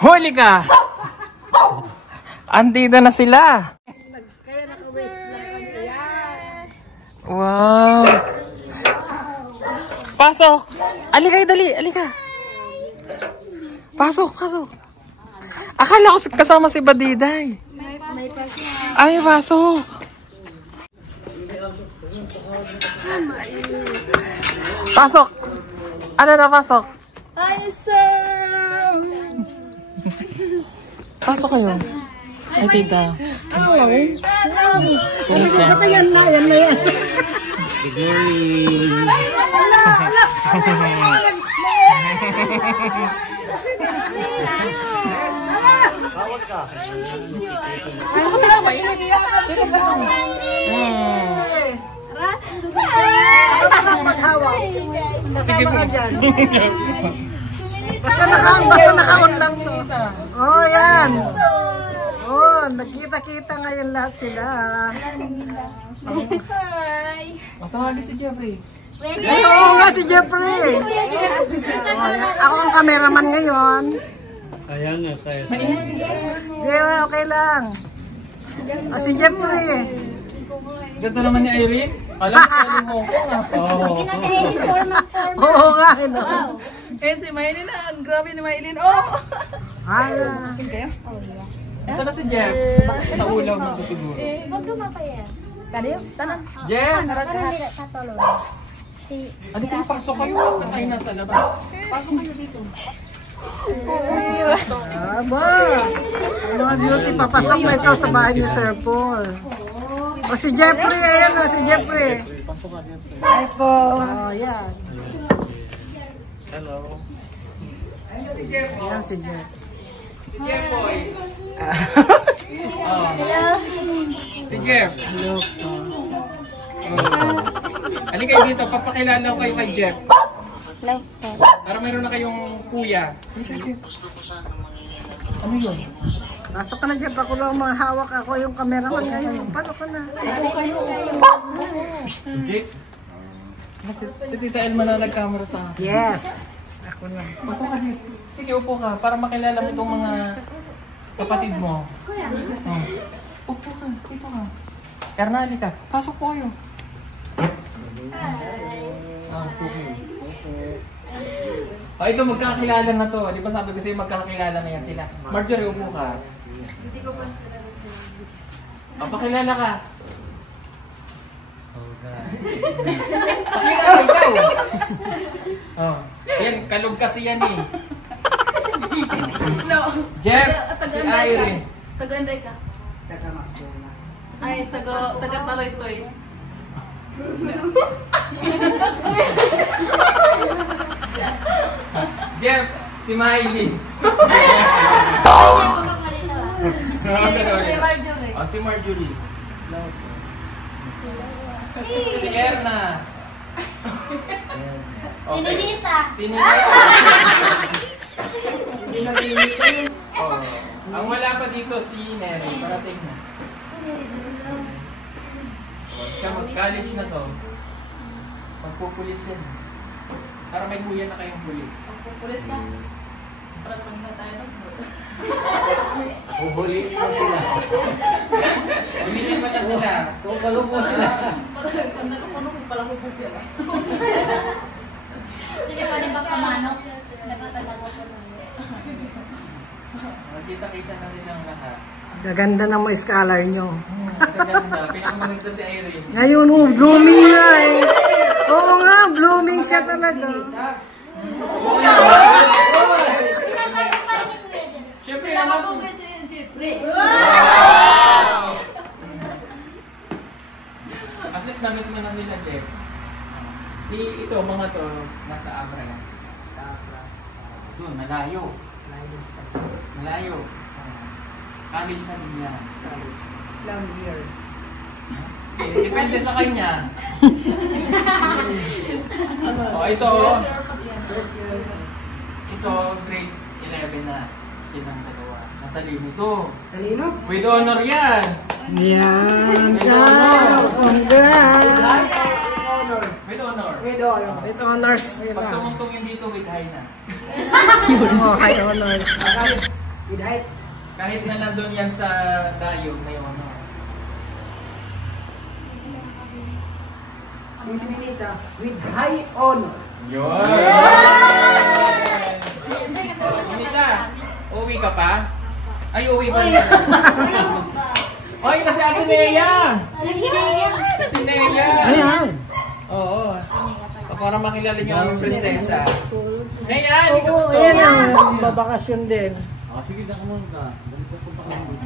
Huli ka! Andito na sila! Wow! Pasok! Alika, dali! Alika! Pasok! Pasok! Akala ko kasama si Badiday. Ay, pasok! Pasok! Ano na, pasok? Hi, sir! Pasok kayo. Ay, tita. Hello. Yan na yan. Sige po. Basta nakaon lang to. Oh, yan. Oh, nagkita-kita ngayon lahat sila. Hi. Tawagin si Jeffrey. Ay, oo nga si Jeffrey. Ako ang cameraman ngayon. Ayan nga, saya. Hindi, okay lang. Si Jeffrey. Ganto naman ni Irene. Alam mo ko nga. Oo nga, no? Eh, si Maylin na. Grabe ni Maylin. Oh! Ah. Saan na si Jeff? Naulaw na ito siguro. Jeff! Ano kung pasok kayo? Patay na sa labas. Pasok kayo dito. Aba. Mga beauty, papasok na ito sa bahay ni Sir Paul. O si Jeffrey, ayan na, si Jeffrey. Hi po. Oh, yan. Hello. Ayun si Jeff. Ayan si Jeff. Si Jeff boy. Si Jeff. Halika kayo dito, papakilala ko kayo kay Jeff. Para mayroon na kayong kuya. Ano yun? Pasok ka na, Jeff. Ako lang mga hawak. Ako yung cameraman ngayon. Paano ka na? Hindi. Si Tita Elma na nag-camera sa akin. Yes. Ako na. Upo ka dito. Sige, upo ka. Para makilala mo itong mga kapatid mo. Oh. Upo ka. Dito ka. Ernali ka. Pasok po kayo. Upo kayo. Oh, ito magkakilala na to. Di ba sabi ko sa'yo magkakilala na yan sila. Marjorie, upo ka. Pakilala ka. Pakilala ikaw. Oh. Yan, kalog kasi yan eh. No. Jeff, si Irene. Taga-anday ka? Ay, taga-Taroytoy. Jeff, si Miley. Si Marjorie. Oh, si Marjorie. Si Erna. Si Ninita. Si Ninita. Oh. Ang wala pa dito si Nery. Parating na. Siya mag-college na to. Magpupulis yan. Para may huya na kayong pulis. Pulis ka? Para naman na tayo. Huhuliin mo sila. Huliin mo na sila. Kukalo mo sila. Parang kung nakapunong pala ko bubya. Hindi pa rin papamanok. Nakatalaga ko na. Magkita-kita na rin ang lahat. Gaganda na mo scholar nyo. Gaganda. Pinakamaganda si Irene. Ngayon, blooming nga eh. Oo nga, blooming siya talaga. Siyempre Kailangan naman. po kasi si Jeffrey. At least namit mo na sila, Jeff. Si ito, mga to, nasa Abra lang sila. Sa Abra. Doon, malayo. Malayo. College na din yan. Long years. Depende sa kanya. Oh, ito. Ito, grade 11 na. Silang dalawa. Matalino to. Talino? With honor yan. Yan ka. Congrats. With honor. With honors Pag sila. tumungtong yun dito, with high na. Oh, high honors. With height. Kahit na nandun yan sa dayog, may ano. Yung si Ninita, with high honor. Yun! Ninita, uwi ka pa? Ay, uwi pa rin. Ay, kasi Ate Nea! Si Nea! Ayan. Oo. Para makilala niyo ang prinsesa. Nea, hindi ka Oo, pa ayan ang babakasyon din. Ah, sige na ka muna. Balikas ko pa kami.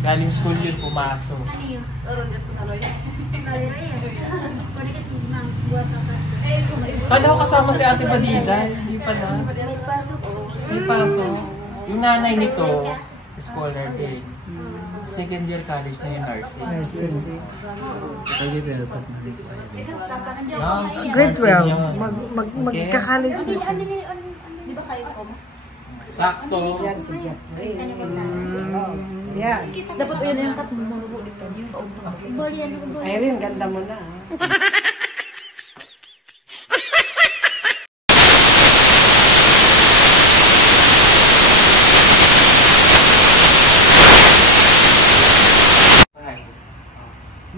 Galing school yun, pumasok. Kala ko kasama si Ate Badida. Hindi pala. May pasok. Yung nanay nito, scholar din. Second year college na yung nursing. Grade 12. Nursing yun. Magka-college na siya. Di ba kayo ko? Sakto. Yan si Jeffrey. Yan. Dapat yun yung kat mo marubo dito. Yung paupo. Boli yan ako boli. Irene, ganda mo na.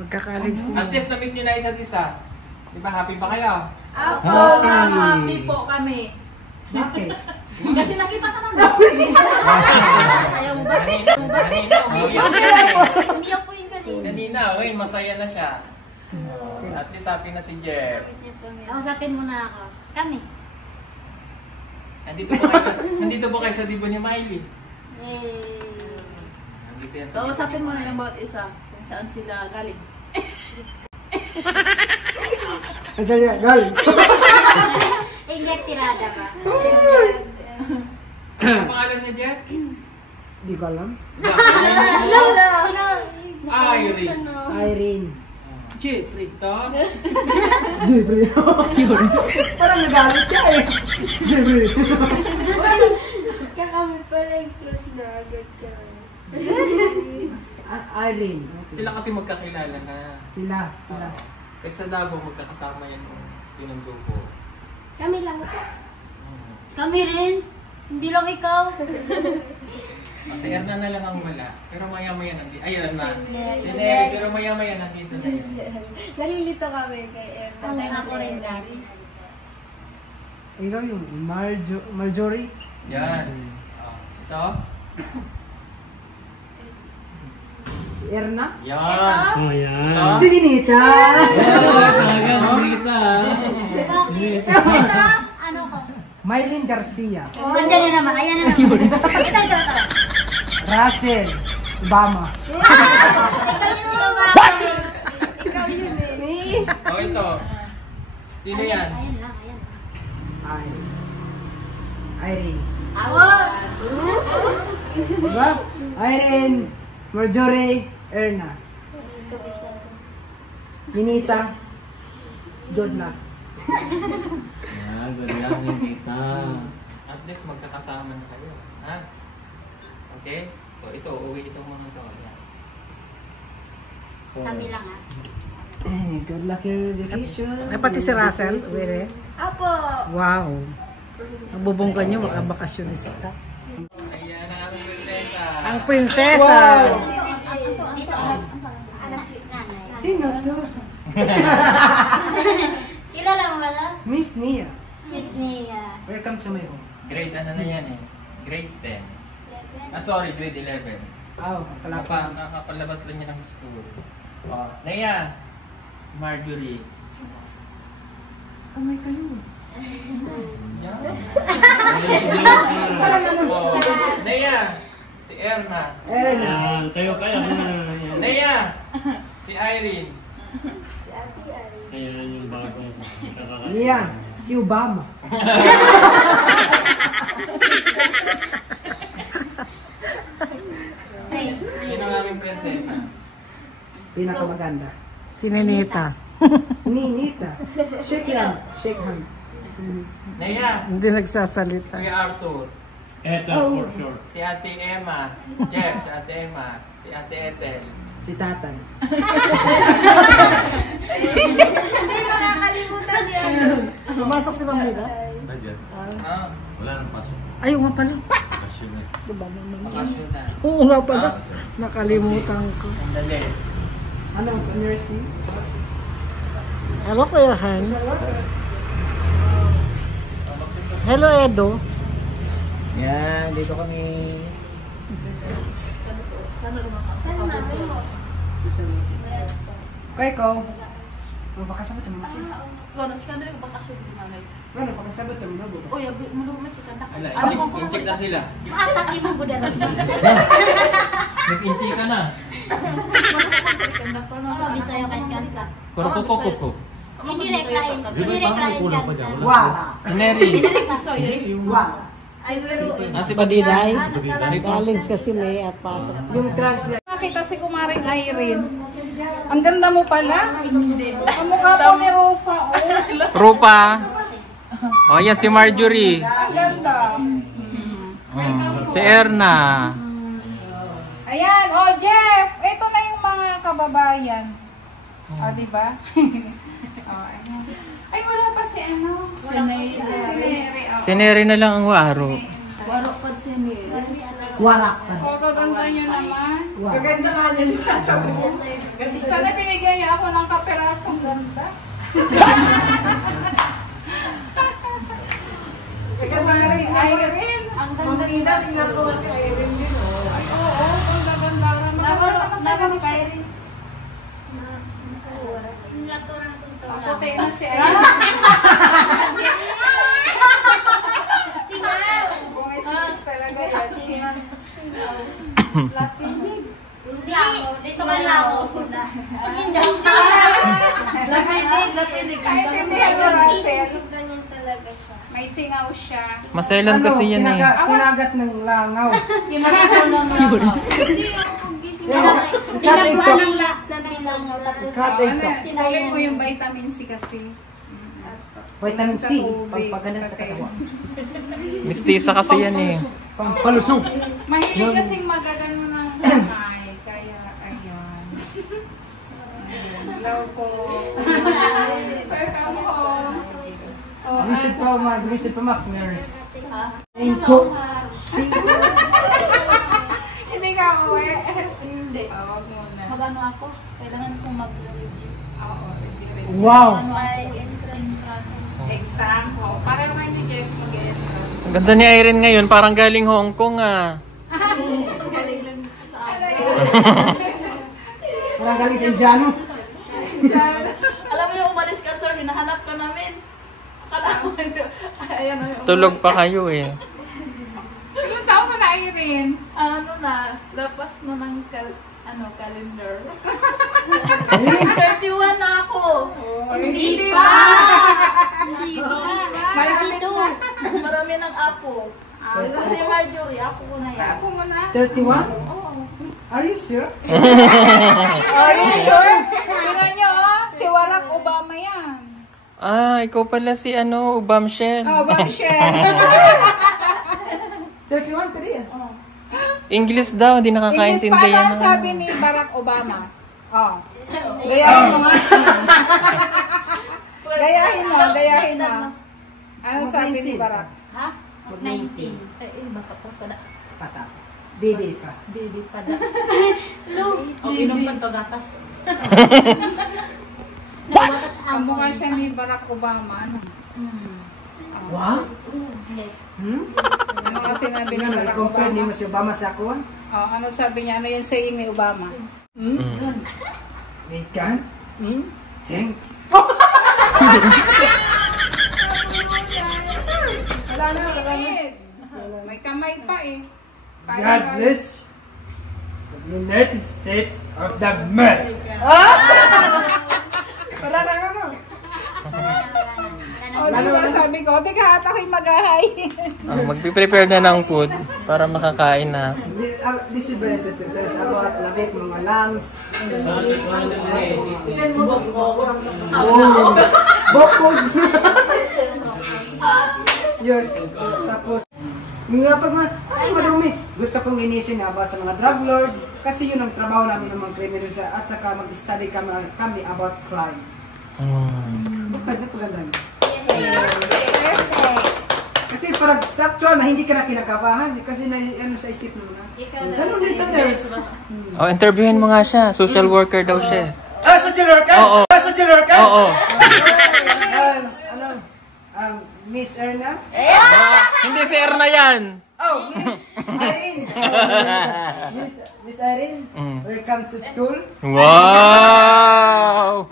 Magka-college na. At least na-meet nyo na isa't isa. Di ba? Happy ba kayo? Sobrang happy po kami. Bakit? Kasi nakita ka naman. Ayaw mo ba? Kanina, umiyak na eh. Umiyak po yung kanina. Kanina, ngayon masaya na siya. At least happy na si Jeff. Kausapin mo na ako. Kami. Nandito ba kayo sa dibo ni Miley? Nandito yan So, usapin mo na yung bawat isa. Kung saan sila galing. Ito yan, girl. Hindi tirada ba? Ano pangalan niya, Jeff? Di ko alam. Irene. Irene. Jeffrey to? Jeffrey. Parang nagalit ka eh. Jeffrey. Kami pala yung close na agad ka. Irene. Sila kasi magkakilala na. Sila. Eh sa Davao, magkakasama yan yung pinundo ko. Kami lang. Kami rin. Hindi lang ikaw. Kasi Erna na lang ang wala. Pero maya-maya nandito. Ay, Erna. Si Neri, pero maya-maya nandito na yun. Nalilito kami kay Erna. Ang ako rin dati. Ikaw yung Marjorie. Yan. Oh, ito. Si Erna. Yan. Oh, yan. Ito. Si Ninita. Talaga, Nita. Bakit? Ito, ano ko? Mylene Garcia. Oh, andyan na naman. Ayan na naman. Ito. Russell Obama. Ikaw yun ba? Ikaw yun eh. Oh, ito. Sino yan? Ayan lang. Irene. Awon! Diba? Irene, Marjorie, Erna. Ninita. Good luck. Yan, ganyan, Nita. At least magkakasama na kayo. Ha? Okay? So ito, uwi itong mga ito. Yan. Kami lang ah. Good luck your vacation. Ay, pati si Russell, uwi Apo! Wow. Nagbubungka niyo, makabakasyonista. Ayan ang aming prinsesa. Ang prinsesa. Dito, anak si nanay. Sino to? Kilala mo ba ito? Miss Nia. Miss Nia. Welcome to my home. Grade ano na yan eh? Grade 10. Ah, sorry, grade 11. Oh, kalapa. Nakapalabas lang niya ng school. Oh, Nea, Marjorie. Kamay kayo. Yan. Oh, Nea, si Erna. Erna. Yan, tayo kaya. Nea, si Irene. Ayan yung bago. Nia, si Obama. Yun ang aming prinsesa. Pinakamaganda. Si Ninita. Ninita. Shake hand. Shake hand. Nea, Hindi nagsasalita. Kuya Arthur. Eto, for sure. Si Ate Emma. Jeff, si Ate Emma. Si Ate Ethel. Si tatay. Hindi makakalimutan yan. Pumasok si Ma'am Nida? Nandiyan. Ah, Wala nang pasok. Ayaw nga pala. Kasyon na. Diba naman? bakasyon na. Oo nga pala. Nakalimutan ko. Sandali. Ano, nursing? Hello, Kuya Hans. Hello, Edo. Yan, dito kami. Saan mami mo? Kaya ikaw? Ano ba kasabot ang mga sila? Kono, si Kandre ko bakasyon din nanay. Ano ba kasabot ang mga buka? Uy, malumay si Kandre. Wala, Ano ko in-check na sila. Maasakin mo budan. Nag-in-check ka na. Ano, Bisaya kan ka? Kurukukukuku. Hindi reklain. Hindi reklain Kulang pa ka. dyan. Wala. Neri. Wala. Ay, pero... Ah, si Badiday. Balance kasi may pasok. Yung translate. Nakita si Kumaring Irene. Ang ganda mo pala. Hindi. Ang mukha po ni Rufa. Oh. Rupa. Oh, yan si Marjorie. Ang ganda. Si Erna. Ayan. Oh, Jeff. Ito na yung mga kababayan. Ah, di ba? Oh, ayan. Ay, wala pa si ano. Si Neri. Si Neri na lang ang waro. Waro pa si Neri. Wala pa. Oh, kaganda nyo naman. Kaganda nga nila. Sana binigyan niyo ako ng kaperasong ganda. Kaganda nga rin. Irene. Ang ganda ni Tingnan ko si Irene din. Ay, oo. Ang ganda. Naman kay Rin. Ang puti na si Irene. Singaw. Bumistis talaga yan. Hindi. Sa Malao. Lapinig. Kahit hindi ako Russell. Ganyan talaga siya. May singaw siya. Maselan kasi yan eh. Kinagat ng langaw. Kinakaw lang lang. Hindi ako pag-gising. Kate ito. Nabilangaw tapos. Kate ito. Tuloy mo yung vitamin C kasi. Vitamin C. Sa tubig. Pagpaganda sa katawan. Mistisa kasi yan eh. Pampalusog. Mahilig kasing magagano ng kamay. Kaya, ayun. Hello po. Welcome home. Oh, Visit pa mag, visit pa mag, nurse. Thank you so much. hindi ka uwi. Hindi. Wag muna. Magano ako? Kailangan kong mag-review. Oo, Wow! May entrance process. exam. Oh, para man ni Jeff mag-entrance. Ang ganda ni Irene ngayon, parang galing Hong Kong ah. Galing lang sa akin. Parang galing sa Indiano. Alam mo yung umalis ka, sir, hinahanap ka namin. Akala mo, ayan na yung... Tulog pa kayo eh. Ilang taon ka na, Irene? Ano na, lapas na ng calendar. 31 na ako. Hindi pa! Hindi ba? Marami Ito. Marami ng apo. Si Marjorie, apo ko na yan. Ako mo na. 31? Are you sure? Are you sure? Tingnan nyo, oh. Si Barack Obama yan. Ah, ikaw pala si ano, Ubamshel. Oh, Bombshell. 31 today ah. English daw, hindi English nakakaintindihan. pa sabi ni Barack Obama. Oh. Gayahin mo nga. Gayahin mo. Ano sabi ni Barack? Ha? 19. Eh, baka pa pa na. Pata. Baby pa. Baby pa na. Hello. Okay, nung pa to gatas. Ang mukha siya ni Barack Obama. Ano? Wow? Ano nga sinabi ni Barack I-compare ni Obama? Mas Obama sa ako ah. Oh, ano sabi niya? Ano yung saying ni Obama? We can think. Wala na. May kamay pa eh. God bless the United States of the America. Para na ano? O, diba sabi ko, teka, at ako'y mag-ahay. Magpiprepare na ng food para makakain na. This is very exercise about labit mga lungs. Isan mo bokod. Yes. Tapos mga pag madumi. Gusto kong linisin about sa mga drug lord kasi yun ang trabaho namin ng mga criminal at saka mag-study kami about crime. Bukad na pagandang. nag-sexual na hindi ka na kinakabahan kasi na ano sa isip mo na. Ganun din sa nurse. Oh, interviewin mo nga siya. Social worker daw siya. Ah, social worker? Oo. Ah, social worker? Oo. Ano? Miss Erna? Hindi si Erna yan. Oh, Miss Irene. Miss Irene, welcome to school. Wow!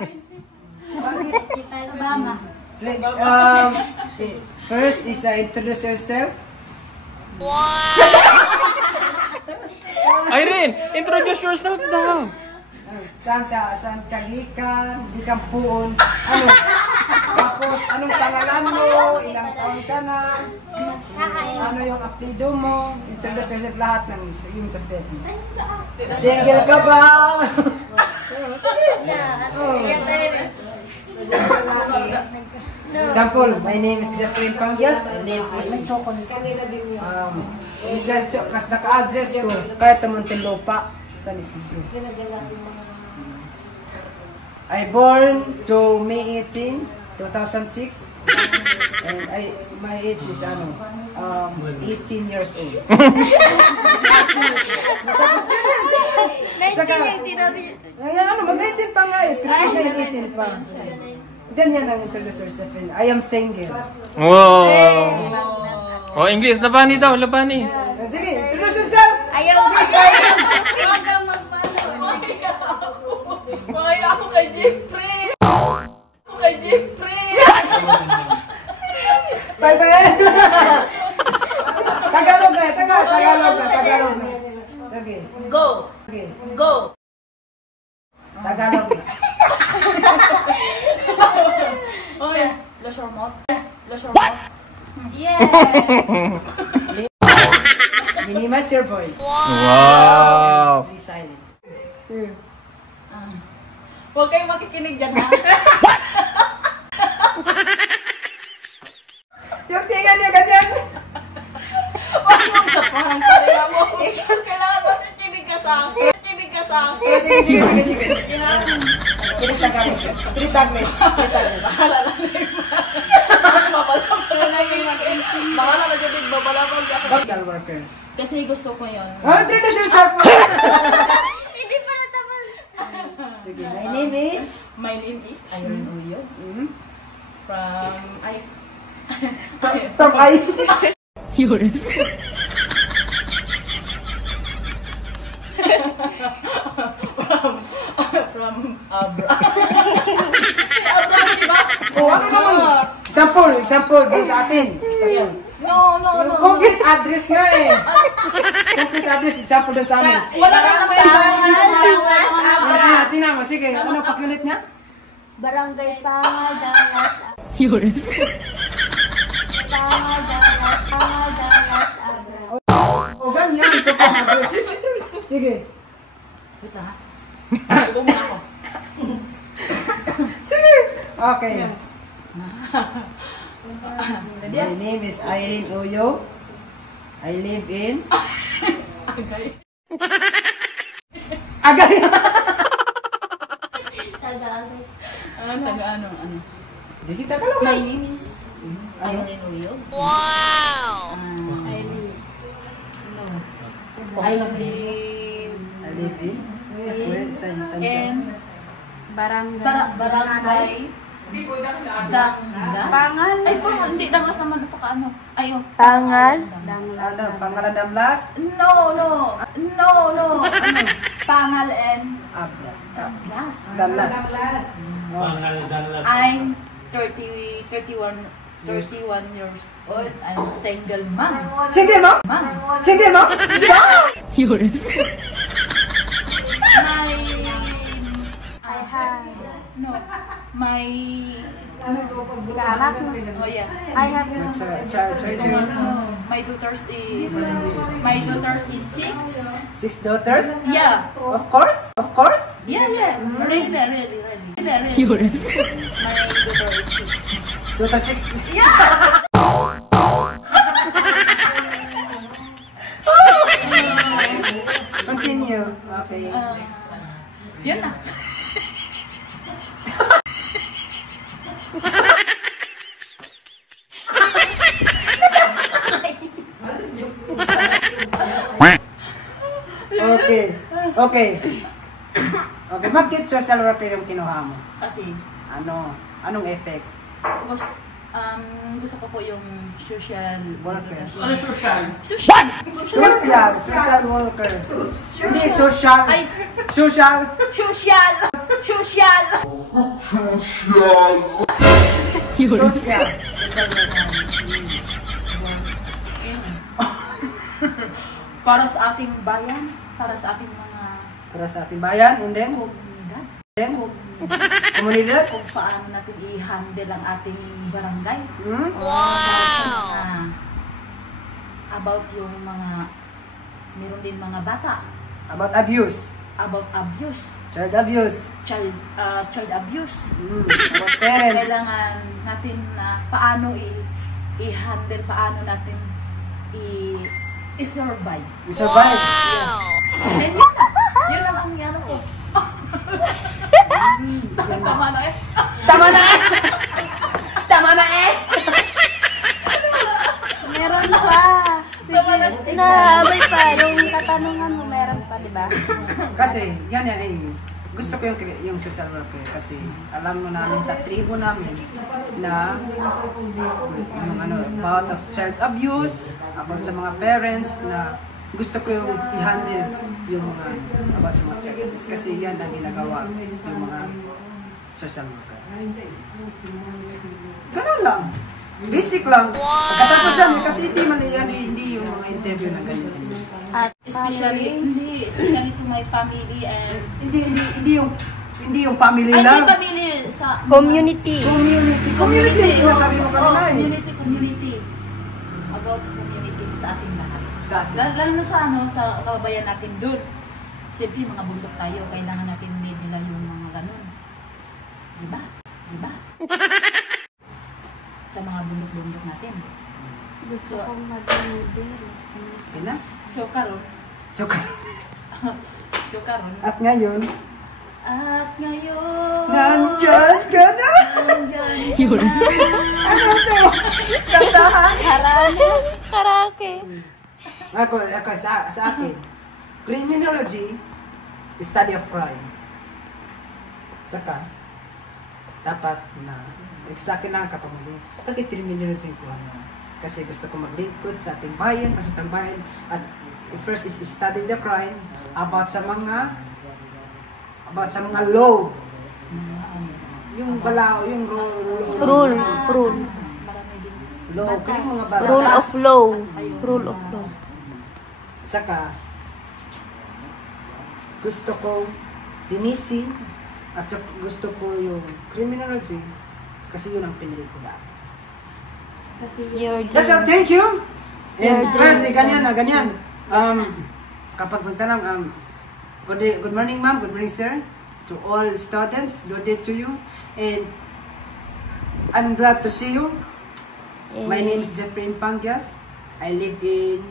First is introduce yourself. Irene, introduce yourself daw. Saan ka gikan, gikan puon. Ano? Tapos, anong pangalan mo? Ilang taon ka na? Ano yung apelido mo? Introduce yourself lahat ng yung sa step. Single ka ba? Example, my name is Jeffrey Pangyas. I live in kas naka-address ko kahit Muntinlupa sa Isidro. I born to May 18, 2006. And my age is 18 years old. 19 yung sinabi. Mag-19 pa nga eh. 18 pa. Then yan ang introduce yourself. I am single. Wow! Oh, English. Labani daw, labani. Sige, introduce yourself. Ayaw. Ay, ako kay Jeffrey! Ako kay Jeffrey! Bye-bye! Tagalog na, Tagalog na. Okay. Go! Okay. Go! Tagalog na. Oy, lash your mouth. Yeah! Minimize your voice. Wow! Be silent. Huwag kayong makikinig dyan, ha? Yung tinga niyo ganyan. Huwag mong sapahan pareha mo. Kailangan makikinig ka sa akin. Sige. Pilit Tagalog. Pilit Tagalog. Bahala na yung bahala na dyan din, babalabag ako. Social worker. Kasi gusto ko yun. Introduce yourself. Hindi pa natapos. Sige, my name is Irene Uyo. from I. From Abra. Abra, di ba? Oh, ano naman? Example dun sa atin. No. Complete address nga eh. Complete address, example dun sa amin. Wala na Dangas, Abra. Tingnan mo, sige. Ano pakiulit niya? Barangay Pangal, Dangas. Dangas, Abra. O, ganyan. Complete address. Sige. Ito ha. Sige. Okay. My name is Irene Uyo. I live in Agay. Tagalog. Ano? Hindi Tagalog. My name is Irene Uyo. I live in Barangay Pangal. Ay, hindi Dangas naman at saka ano. Ayun. Pangal. Pangalan Damlas? No. Ano? Pangal and Abra. Dangas. Damlas. I'm 31 years old. I'm single mom. Single mo? Single mo? My Anak mo. oh yeah. I have Child. My daughters is 6. 6 daughters? Yeah. Of course. Yeah. Really. My daughter is 6. Daughter 6? Continue. Okay. Yan na. Okay. Okay, bakit social worker yung kinuha mo? Kasi, Anong effect? gusto ko po yung social Worker. Ano social? Social workers. Hindi social. Ay, Social. social! Social! Social. Para sa ating bayan, para sa ating mga Para sa ating bayan, and then? komunidad, Komunidad? kung paano natin i-handle ang ating barangay. Hmm? Para sa mga, about yung mga, meron din mga bata, About abuse. about abuse, Child abuse. child abuse. About parents. Kailangan natin na paano i-handle, paano natin i-survive. You survive. Yes. Yun lang ang ano ko. Tama na eh. Tama na eh! Tama na eh! Meron pa. Tama na. Na, may pa. Yung katanungan mo, meron pa, di ba? Kasi, ganyan eh. Gusto ko yung social worker kasi alam mo namin sa tribo namin na yung about of child abuse, about sa mga parents na gusto ko yung i-handle yung mga about sa mga child abuse kasi yan ang ginagawa yung mga social worker. Ganun lang. Basic lang. Pagkatapos yan eh, kasi hindi yung mga interview na ganyan. At Especially to my family and Hindi yung family ay, lang. hindi family sa community. Community yung sinasabi mo kanina eh. Community. About sa community sa ating lahat. Sa atin. Lalo na sa sa kababayan natin doon. Siyempre mga bundok tayo, kailangan natin nila yung mga ganun. Diba? Sa mga bundok-bundok natin. Gusto kong mag-model. Okay na? So karon, At ngayon, nandyan ka na! yun. Ano to? Kantahan? Karaoke. Ako sa akin. Criminology, study of crime. Saka, dapat na, sa akin lang kapamuli. Bakit criminology ko Kasi gusto ko maglingkod sa ating bayan, sa ating bayan. At first is study the crime about sa mga law. Yung balao, yung Rule. law, kaya mga batas. Rule of law. Rule of law. Saka, gusto ko linisin at saka gusto ko yung criminology kasi yun ang pinili ko dati. Your That's all, dreams. thank you! Your And first, dreams ganyan. Kapag magtanong, good morning ma'am, good morning sir, to all students, good day to you. And I'm glad to see you. My name is Jeffrey Impangias. I live in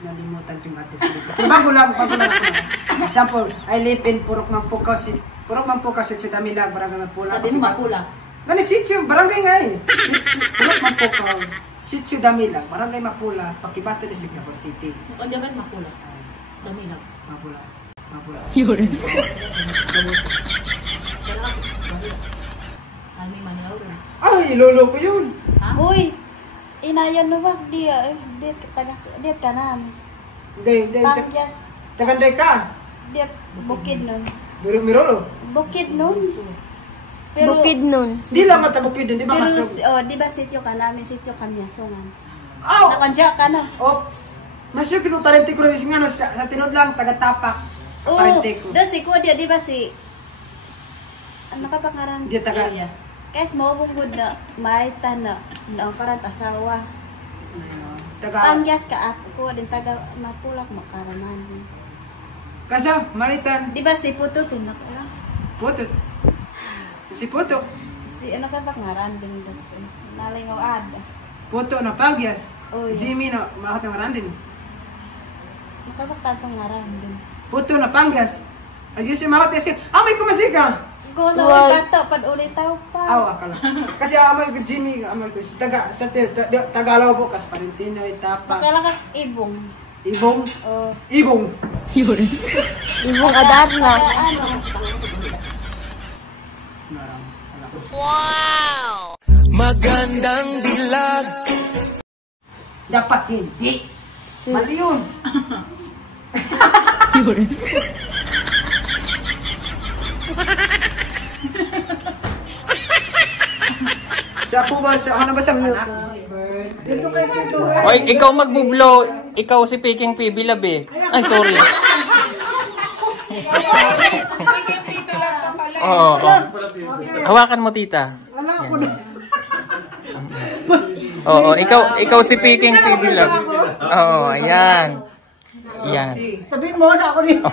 nalimutan yung address dito. Pero bago lang ako. Example, I live in Purok Mampukaw, Chitamilag, Barangay Mapula. Sabi mo Mapula. Gani, sitio, barangay nga eh. Purok Mampukaw, Sitio Damilag, Barangay Mapula, Pakibato de Signaco City. Kung diyan Mapula. Damilag. Mapula. Yun. Ano yung Manilaw rin? Ay, lolo ko yun. Uy, inayan no wag di ka namin. Hindi. Pangyas, Taganday ka. diet bukid nun. Mirolo. Bukid nun. Pero bukid nun. Di lang matabukid din, di ba Pero masog? di ba sityo ka namin, sityo kami songan. Oh! Nakandya ka na. Oops! Masyo kino parente ko rin nga no, sa tinod lang, taga-tapak. Oo, Parente ko. si Kuya, di ba si ano ka pa karan? Di taga. Yes. Kes mo bungod na may tana ang parang asawa. Taga. Pangyas ka ako ko din taga Mapulak makaraman. Kaso, malitan. Di ba si Puto tinak lang? Puto. Si Puto. Si ano ka pa ngaran din doon. Nalingaw ad. Puto na Pagyas. Oy. Jimmy no, makatang randin. Makabaktan pa ngaran din. Puto na Pagyas. Ayos yung makatang siya. May kumasika. Ko na tato pad ulit taw pa. Aw, akala. Kasi amay ko Jimmy, amay ko. Taga, sa Tagalaw po, kas Parintino, Itapa. Makala ka ibong. Ibong. Oh. Ibong. Ibong Adarna. Magandang dilag. Dapat hindi. Mali yun. Siya po ba? Ano ba siyang anak? Dito kayo dito. Oy, ikaw magbublow. Ikaw si Peking PB Lab eh. Ay, sorry. Oo. Hawakan mo, tita. Wala ako na. Oo, ikaw si Peking PB Lab. Oo, ayan. Ayan. Tabihin mo na ako dito.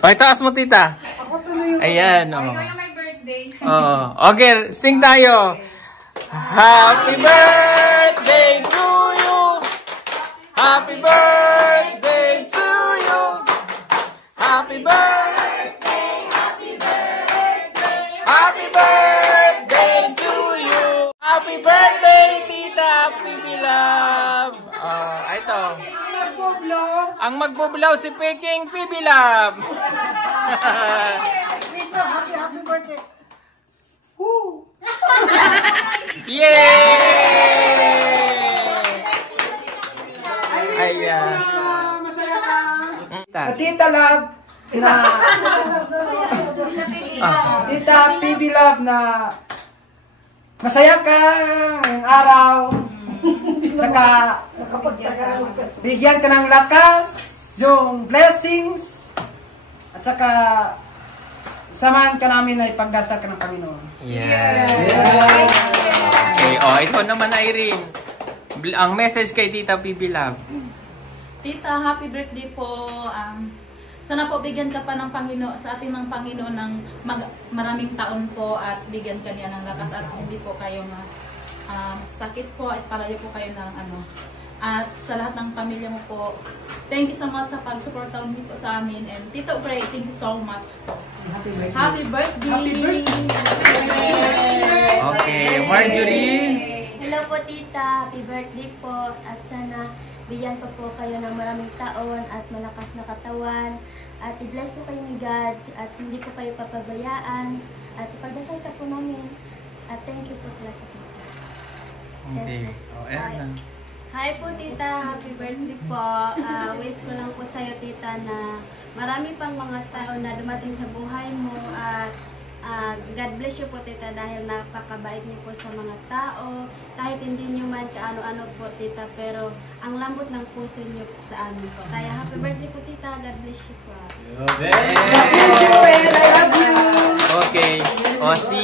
Oy, taas mo, tita. Ako tuloy yung... Ayan, Ikaw oo. yung may birthday. Oo. Okay, sing tayo. Happy birthday to you. Happy birthday to you. Happy birthday, happy birthday. Happy birthday to you. Happy birthday, Tita Pipi Love. Oh, ito. Ang magbublaw si Peking Pipi Love. Happy birthday. Woo! Yay! Ayan. Masaya ka. Ta. Tita Love na Tita PB Love na masaya ka ngayong araw. Saka bigyan ka ng lakas, yung blessings, at saka samahan ka namin na ipagdasal ka ng Panginoon. Yeah. Okay, oh, ito naman Irene. Ang message kay Tita PB Love. Tita, happy birthday po. Sana po bigyan ka pa ng Panginoon, sa ating ng Panginoon ng maraming taon po at bigyan ka niya ng lakas at hindi po kayo sakit po at palayo po kayo ng at sa lahat ng pamilya mo po. Thank you so much sa pag-suporta niyo po sa amin, and Tito Bray, thank you so much po. Happy birthday! Happy birthday! Okay, Marjorie. Hello po tita, happy birthday po at sana bigyan pa po kayo ng maraming taon at malakas na katawan at i-bless po kayo ni God at hindi ko kayo papabayaan at ipagdasal ka po namin at thank you po talaga tita. Okay. Oh, ayan. Hi po tita, happy birthday po. Wish ko lang po sa'yo tita na marami pang mga taon na dumating sa buhay mo at God bless you po tita dahil napakabait niyo po sa mga tao. Kahit hindi niyo man kaano-ano po tita, pero ang lambot ng puso niyo po sa amin po. Kaya happy birthday po tita, God bless you po. Okay. O si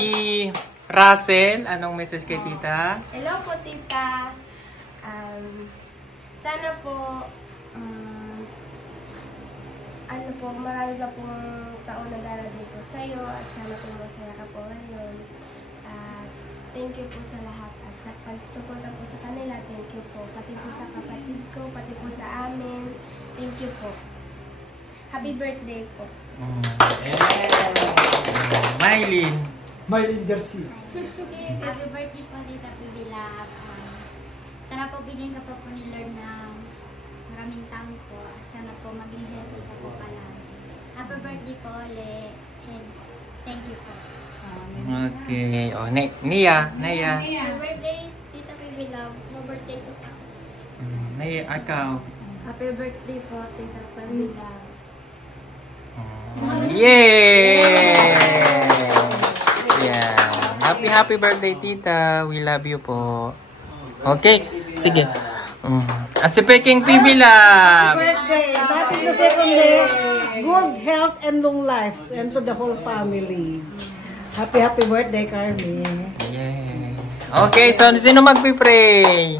Russell, anong message kay Tita? Hello po tita. Sana po marami pa pong taon na darating po sa'yo at sana po masaya ka po ngayon. Thank you po sa lahat at sa pagsusuporta po sa kanila. Thank you po. Pati po sa kapatid ko, pati po sa amin. Thank you po. Happy birthday po. Mylene. Mylene Jersey. Happy birthday po Tita Pibila. Sana po bigyan ka po ni Lord ng maraming taon po at sana po maging healthy ka po palagi. Happy birthday po ulit and thank you po. Okay. O, Nia. Happy birthday Tita Pibila. No birthday ko po. Nia, ikaw. Happy birthday po Tita Pibila. Yay! Yeah. Happy birthday, Tita. We love you po. Okay. Sige. At si Peking PB Love. Birthday! Happy the second day. Good health and long life and to the whole family. Happy birthday, Carmi. Yeah. Okay, so sino magpipray?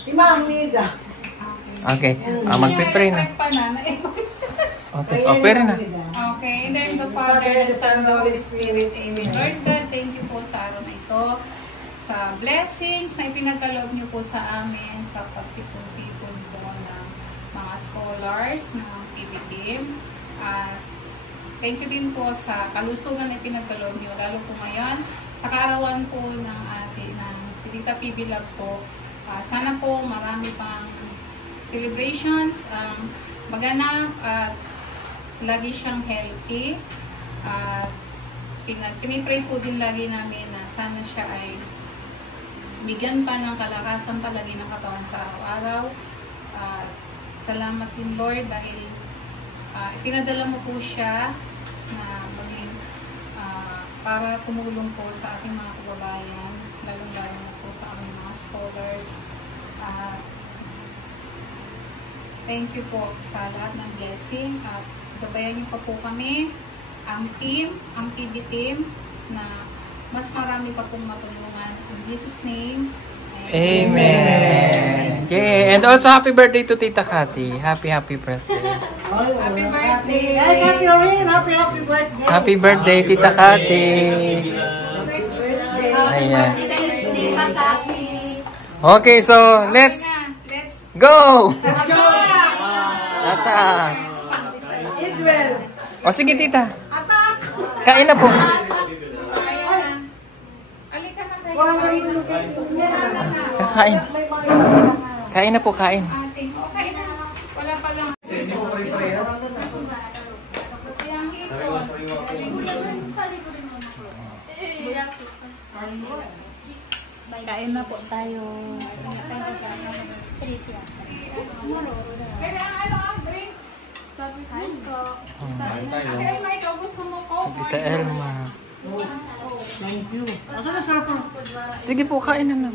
Si Ma'am Nida. Okay. Magpipray na. Okay. Okay rin na. Okay, and then the Father, the Son, the Holy Spirit, Amen. Lord God, thank you po sa araw na ito, sa blessings na ipinagkaloob niyo po sa amin, sa pagtipon-tipon po ng mga scholars ng TV team. Thank you din po sa kalusugan na ipinagkaloob niyo, lalo po ngayon, sa kaarawan po ng si Tita PB Love po. Sana po marami pang celebrations maganap at lagi siyang healthy. At pinipray po din lagi namin na sana siya ay bigyan pa ng kalakasan palagi ng katawan sa araw-araw. Salamat din Lord dahil ipinadala mo po siya na maging para tumulong po sa ating mga kababayan, lalong-lalo na po sa aming mga scholars. Thank you po sa lahat ng blessing at gabayan niyo pa po kami, ang TV team, na mas marami pa pong matulungan. In Jesus' name, Amen. Yeah. And also, happy birthday to Tita Cathy. Happy birthday. happy birthday! Ay, Cathy Lorraine, happy birthday. Happy birthday, Tita Cathy. Ayan. Okay, so let's go! Attack! Idwell. O sige, Tita. Kain na po. Kain. Kain na po, kain. Okay na. Wala pa lang. Kain na po tayo. Kailangan ang drinks. Kaya may ikaw gusto mo ko. Tita Elma. Thank you. Asa na sarap po? Sige po, kain na.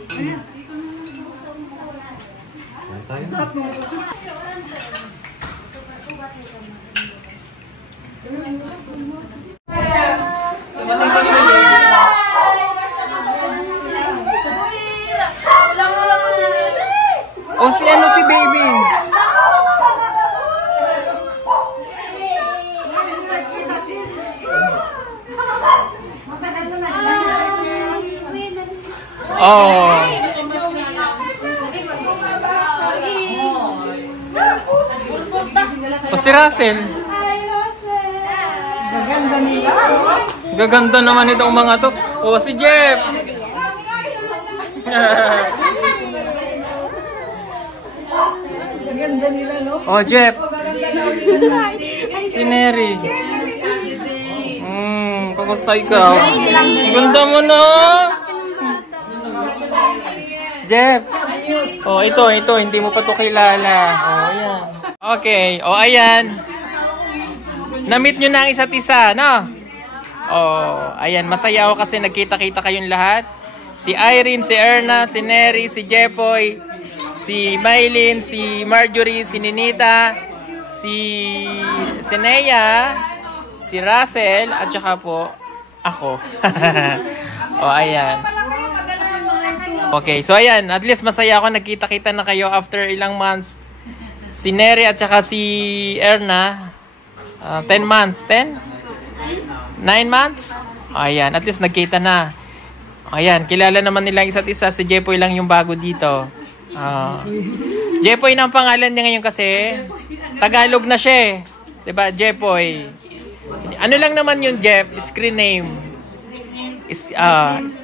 O si ano si baby? Oh. O si Russell. Gaganda nila. Gaganda naman itong mga to. O si Jeff. Gaganda nila, no? O Jeff. Si Neri. Kamusta ikaw? Ganda mo na. Jeff. Oh, ito, hindi mo pa to kilala. Oh, ayan. Okay, oh, ayan. Na-meet nyo na ang isa't isa, no? Oh, ayan, masaya ako kasi nagkita-kita kayong lahat. Si Irene, si Erna, si Neri, si Jepoy, si Maylin, si Marjorie, si Ninita, si Nea, si Russell, at saka po, ako. Oh, ayan. Okay, so ayan, at least masaya ako nagkita-kita na kayo after ilang months. Si Neri at saka si Erna, 10 months, 10? 9 months? Ayan, at least nagkita na. Ayan, kilala naman nila isa't isa. Si Jepoy lang yung bago dito. Jepoy na ang pangalan niya ngayon kasi Tagalog na siya eh. Diba, Jepoy? Ano lang naman yung Jeff? Screen name.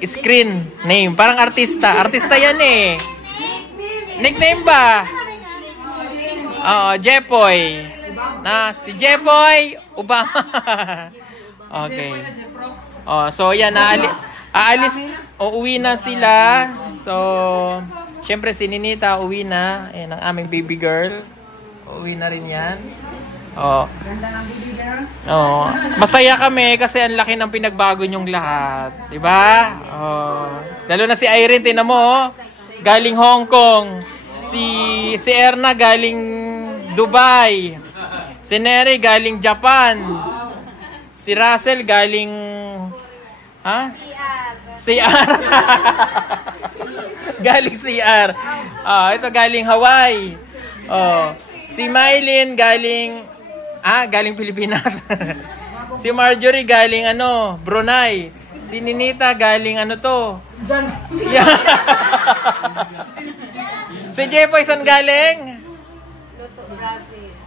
Screen name. Parang artista. Artista yan eh. Nickname ba? Jepoy. Na si Jepoy Obama. Okay. So yan, uuwi na sila. So, syempre si Ninita uuwi na. Ayan ang aming baby girl. Uuwi na rin yan. Masaya kami kasi ang laki ng pinagbago nyong lahat. Diba? Lalo na si Irene, tinan mo, galing Hong Kong. Si Erna galing Dubai. Si Neri galing Japan. Si Russell galing CR. Galing CR. Ito galing Hawaii. Si Maylin galing Pilipinas. Si Marjorie galing Brunei. Si Ninita galing Yeah. Si Jepoy saan galing?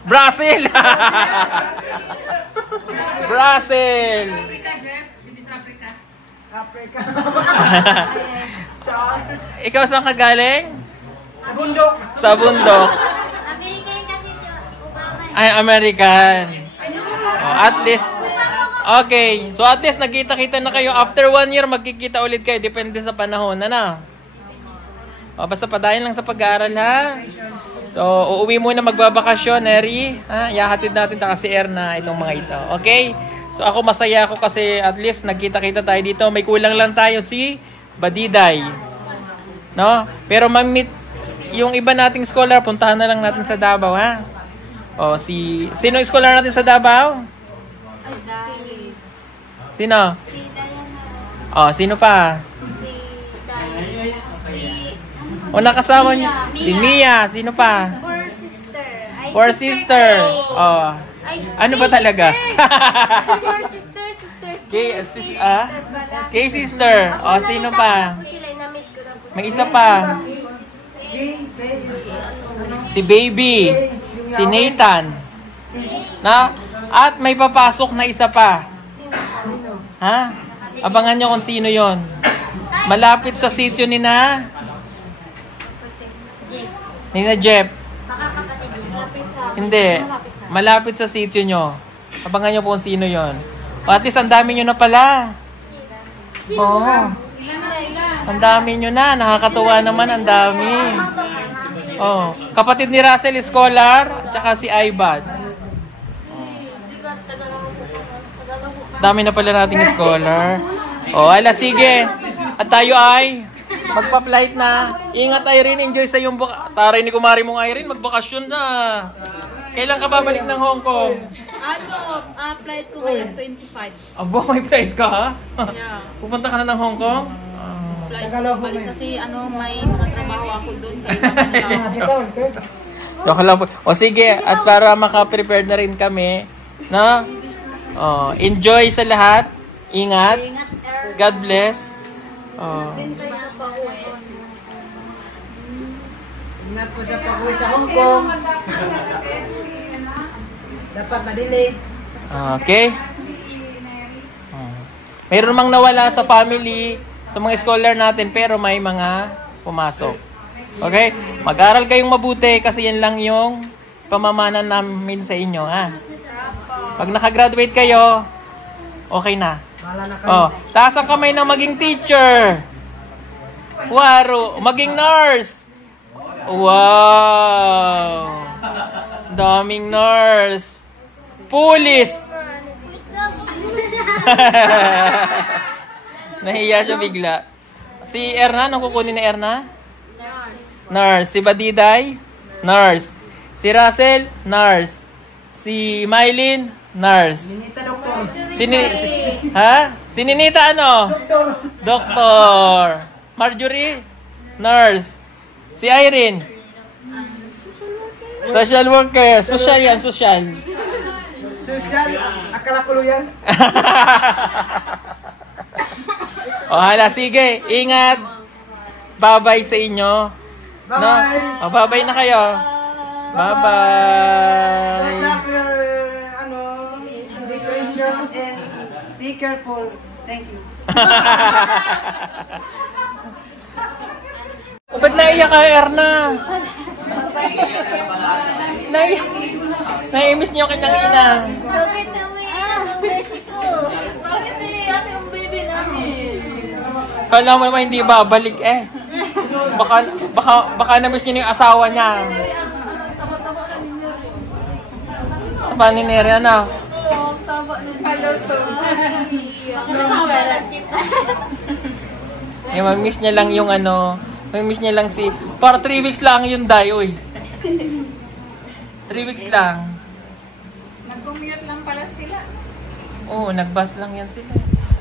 Brazil. Brazil. Africa. Ikaw saan ka galing? Sa bundok. Sa bundok. Ay, American. Oh, at least, okay. So at least nagkita-kita na kayo. After 1 year, magkikita ulit kayo. Depende sa panahon. Ano? O, basta padayon lang sa pag-aaral, ha? So, uuwi muna magbabakasyon, Eri. Ha? Ihahatid natin si Erna itong mga ito. Okay? So, ako masaya ako kasi at least nagkita-kita tayo dito. May kulang lang tayo si Badiday. No? Pero ma-meet yung iba nating scholar, puntahan na lang natin sa Davao, ha? O, sino yung scholar natin sa Davao? Sino? O, sino pa? O, nakasama niyo? Si Mia. Sino pa? Four sister. O. Ano ba talaga? Kay sister. O, sino pa? May isa pa. Si Baby. Si Nathan. Na? At may papasok na isa pa. Ha? Abangan nyo kung sino yon. Malapit sa sityo ni na Jeff. Hindi. Malapit sa sityo nyo. Abangan nyo po kung sino yon. O at least ang dami nyo na pala. Oo. Ang dami nyo na. Nakakatuwa naman. Ang dami. Oh, kapatid ni Russell, scholar, at saka si Ibad. Dami na pala nating scholar. Oh, ala, sige. At tayo ay magpa-flight na. Ingat, Irene. Enjoy sa iyong taray ni kumari mong Irene. Magbakasyon na. Kailan ka babalik ng Hong Kong? Flight ko ngayon 25. Abo, may flight ka, ha? Yeah. Pupunta ka na ng Hong Kong? Flight ko balik kasi may mga trabaho ako doon. Kaya Joke lang po. O sige, at para maka-prepare na rin kami, no? Oh, enjoy sa lahat. Ingat. God bless. Oh. Ingat po sa pag-uwi sa Hong Kong. Dapat ma-delay. Okay. Mayroon mang nawala sa family, sa mga scholar natin, pero may mga pumasok. Okay? Mag-aral kayong mabuti kasi yan lang yung pamamanan namin sa inyo, ha? Pag nakagraduate kayo, okay na. Oh, taas ang kamay ng maging teacher. Waro, maging nurse. Wow. Daming nurse. Police. Nahiya siya bigla. Si Erna, anong kukunin ni Erna? Nurse. Si Badiday? Nurse. Si Russell? Nurse. Si Mylene? Nurse. Si Ninita ano? Doktor. Marjorie? Nurse. Si Irene? Social worker. Social yan, social. Social? Akala ko yan. O hala, sige. Ingat. Bye-bye sa inyo. Bye! No? O, bye-bye na kayo. Bye-bye. Write up your equation and be careful. Thank you. O, ba't naiyak ka, Erna? Nai-miss niyo kanyang ina. Bakit naman ang beshi ko? Bakit ate ang baby namin? Kala mo naman hindi babalik eh. Baka na-miss niyo yung asawa niya. Taba ni Neri, ano? Eh, ma-miss niya lang yung ano, ma-miss niya lang si, para 3 weeks lang yung day, oy. 3 weeks lang. Nag-commute lang pala sila. Oo, nag-bus lang yan sila.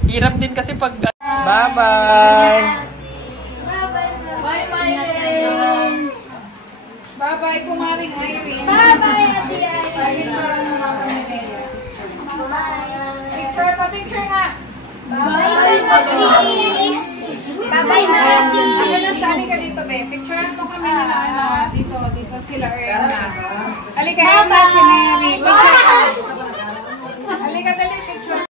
Hirap din kasi pag... Bye-bye! Bye-bye, Irene. Bye-bye, kumaring Irene. Bye-bye, Ate Irene. Picture lang ng mga Manila. Picture, pa-picture nga. Bye-bye, Masis. Bye-bye, Masis. Ano na, sali ka dito, be. Picturean mo kami na ano, dito sila Erna. Halika, Erna, si Mary. Picture ka. Halika, dali, picture.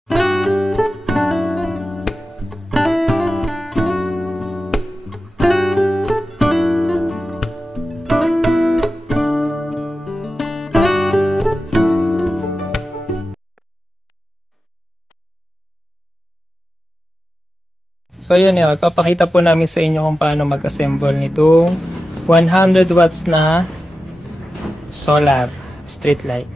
So yun yun, ipapakita po namin sa inyo kung paano mag-assemble nitong 100 watts na solar street light.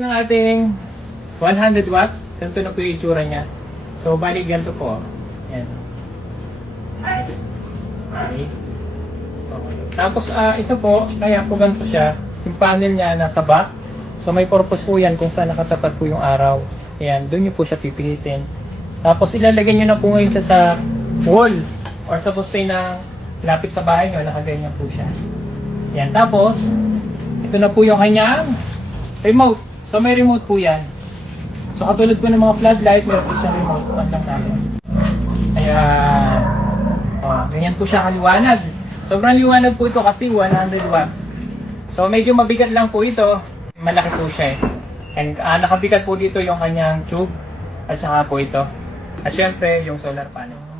Ng ating 100 watts, ganito na po yung itsura niya. So, balik ganito po. Yan. Okay. Tapos, ito po, kaya po ganito siya. Yung panel niya nasa back. So, may purpose po yan kung saan nakatapat po yung araw. Yan, doon nyo po siya pipihitin. Tapos, ilalagay nyo na po ngayon siya sa wall or sa poste na lapit sa bahay nyo. Nakaganyan po siya. Yan. Tapos, ito na po yung kanyang remote. So may remote po yan. So katulad po ng mga floodlight, meron po siyang remote. On lang natin. Ayan. Ganyan po siya kaliwanag. Sobrang liwanag po ito kasi 100 watts. So medyo mabigat lang po ito. Malaki po siya eh. And nakabigat po dito yung kanyang tube. At saka po ito. At syempre yung solar panel.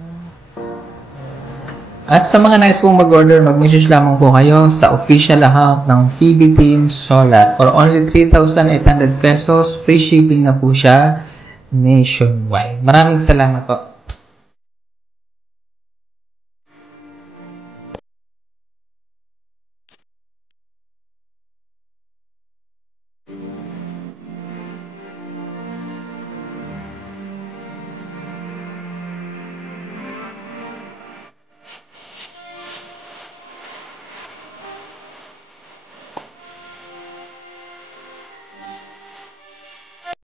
At sa mga nais pong mag-order, mag-message lamang po kayo sa official account ng PB Team Solar. For only 3,800 pesos, free shipping na po siya nationwide. Maraming salamat po.